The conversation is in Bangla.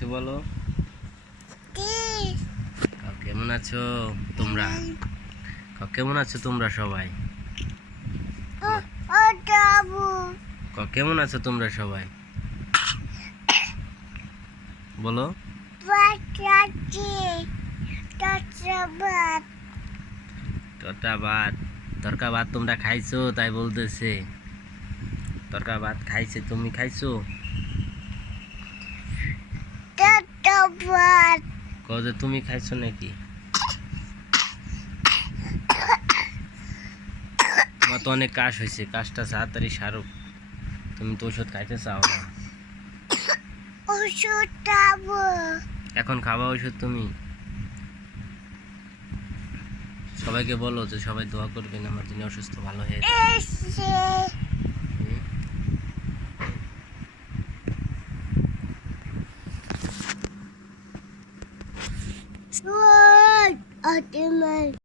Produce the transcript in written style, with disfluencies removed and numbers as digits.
কিছু বলো। কেমন আছো তোমরা? কেমন আছো তোমরা সবাই? কেমন আছো তোমরা সবাই বলো। তরকা ভাত তোমরা খাইছো তাই বলতেছে। তরকা ভাত খাইছে, তুমি খাইছো? যে তুমি খাইছো নাকি? তোমার তো অনেক কাশ হয়েছে, কাশটা তাড়াতাড়ি সারুক। তুমি তো ওষুধ খাইতে চাও না। এখন খাবা ওষুধ তুমি? সবাইকে বলো যে সবাই দোয়া করবেন আমার জন্য অসুস্থ ভালো হয়ে যায়।